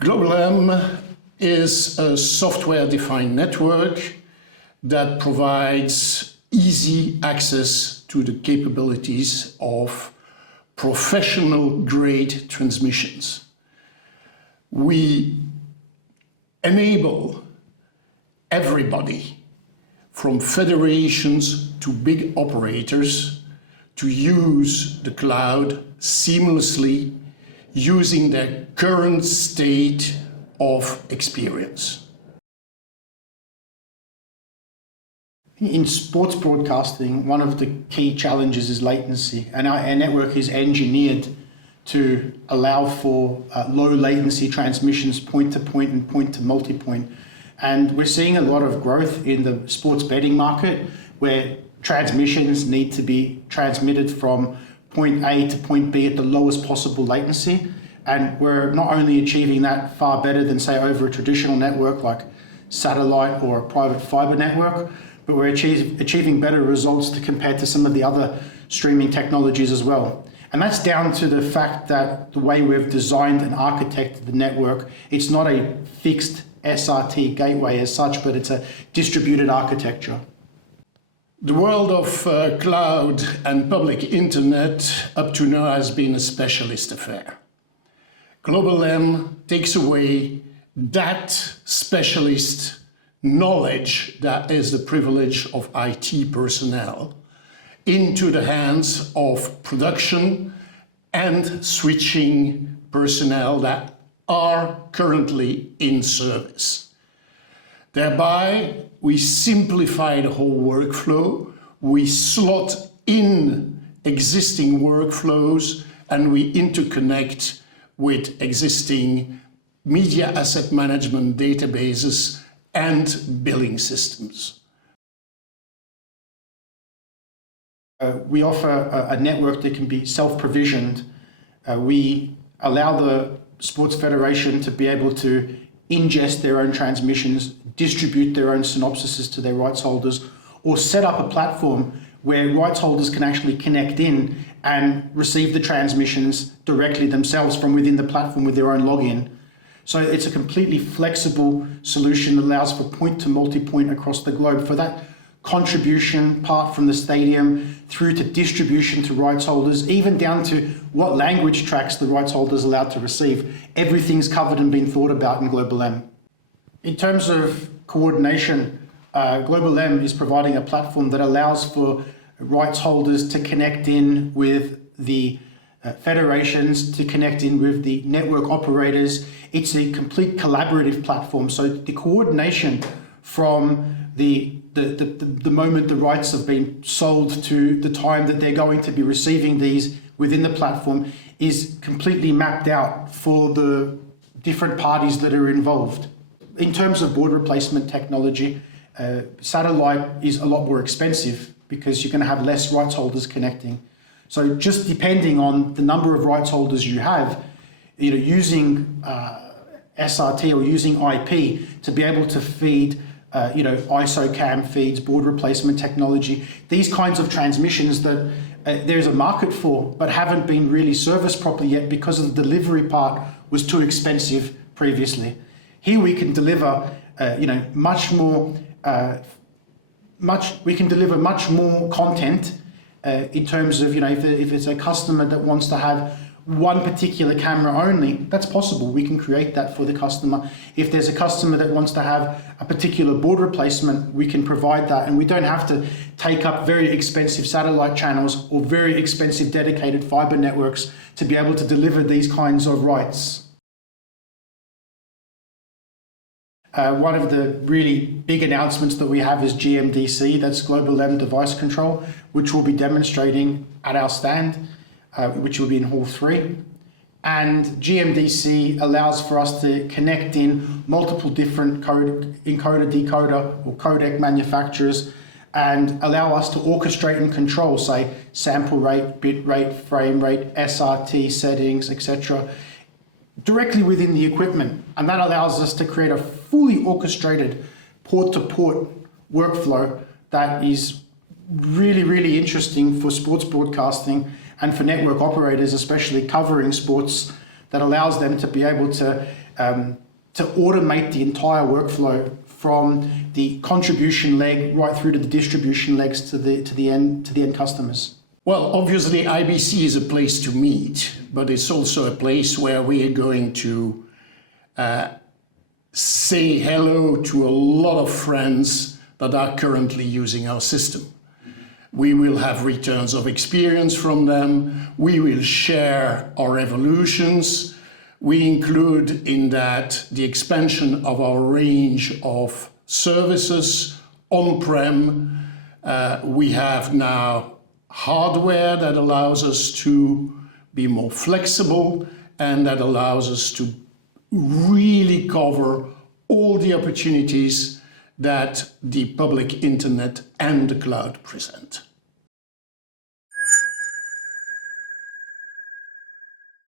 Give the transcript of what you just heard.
GlobalM is a software-defined network that provides easy access to the capabilities of professional-grade transmissions. We enable everybody, from federations to big operators, to use the cloud seamlessly using their current state of experience. In sports broadcasting, one of the key challenges is latency, and our network is engineered to allow for low latency transmissions, point-to-point and point-to-multipoint. And we're seeing a lot of growth in the sports betting market where transmissions need to be transmitted from point A to point B at the lowest possible latency. And we're not only achieving that far better than, say, over a traditional network like satellite or a private fiber network, but we're achieving better results compared to some of the other streaming technologies as well. And that's down to the fact that the way we've designed and architected the network, it's not a fixed SRT gateway as such, but it's a distributed architecture. The world of cloud and public internet up to now has been a specialist affair. GlobalM takes away that specialist knowledge that is the privilege of IT personnel into the hands of production and switching personnel that are currently in service. Thereby, we simplify the whole workflow, we slot in existing workflows, and we interconnect with existing media asset management databases and billing systems. We offer a network that can be self-provisioned. We allow the sports federation to be able to ingest their own transmissions, distribute their own synopsises to their rights holders, or set up a platform where rights holders can actually connect in and receive the transmissions directly themselves from within the platform with their own login. So it's a completely flexible solution that allows for point to multi-point across the globe. For that contribution part from the stadium through to distribution to rights holders, even down to what language tracks the rights holders are allowed to receive. Everything's covered and been thought about in GlobalM. In terms of coordination, GlobalM is providing a platform that allows for rights holders to connect in with the federations, to connect in with the network operators. It's a complete collaborative platform. So the coordination from the moment the rights have been sold to the time that they're going to be receiving these within the platform is completely mapped out for the different parties that are involved. In terms of board replacement technology, satellite is a lot more expensive because you're going to have less rights holders connecting. So just depending on the number of rights holders you have, using SRT or using IP to be able to feed ISO-CAM feeds, board replacement technology, these kinds of transmissions that there's a market for, but haven't been really serviced properly yet because of the delivery part was too expensive previously. Here we can deliver, much more content in terms of, if it's a customer that wants to have one particular camera only, that's possible. We can create that for the customer. If there's a customer that wants to have a particular board replacement, we can provide that. And we don't have to take up very expensive satellite channels or very expensive dedicated fiber networks to be able to deliver these kinds of rights. One of the really big announcements that we have is GMDC, that's GlobalM Device Control, which we'll be demonstrating at our stand, which will be in Hall 3. And GMDC allows for us to connect in multiple different encoder, decoder, or codec manufacturers and allow us to orchestrate and control, say, sample rate, bit rate, frame rate, SRT settings, etc., directly within the equipment. And that allows us to create a fully orchestrated port-to-port workflow that is really, really interesting for sports broadcasting and for network operators, especially covering sports, that allows them to be able to to automate the entire workflow from the contribution leg right through to the distribution legs to the end customers? Well, obviously IBC is a place to meet, but it's also a place where we are going to say hello to a lot of friends that are currently using our system. We will have returns of experience from them. We will share our evolutions. We include in that the expansion of our range of services on-prem. We have now hardware that allows us to be more flexible and that allows us to really cover all the opportunities that the public internet and the cloud present.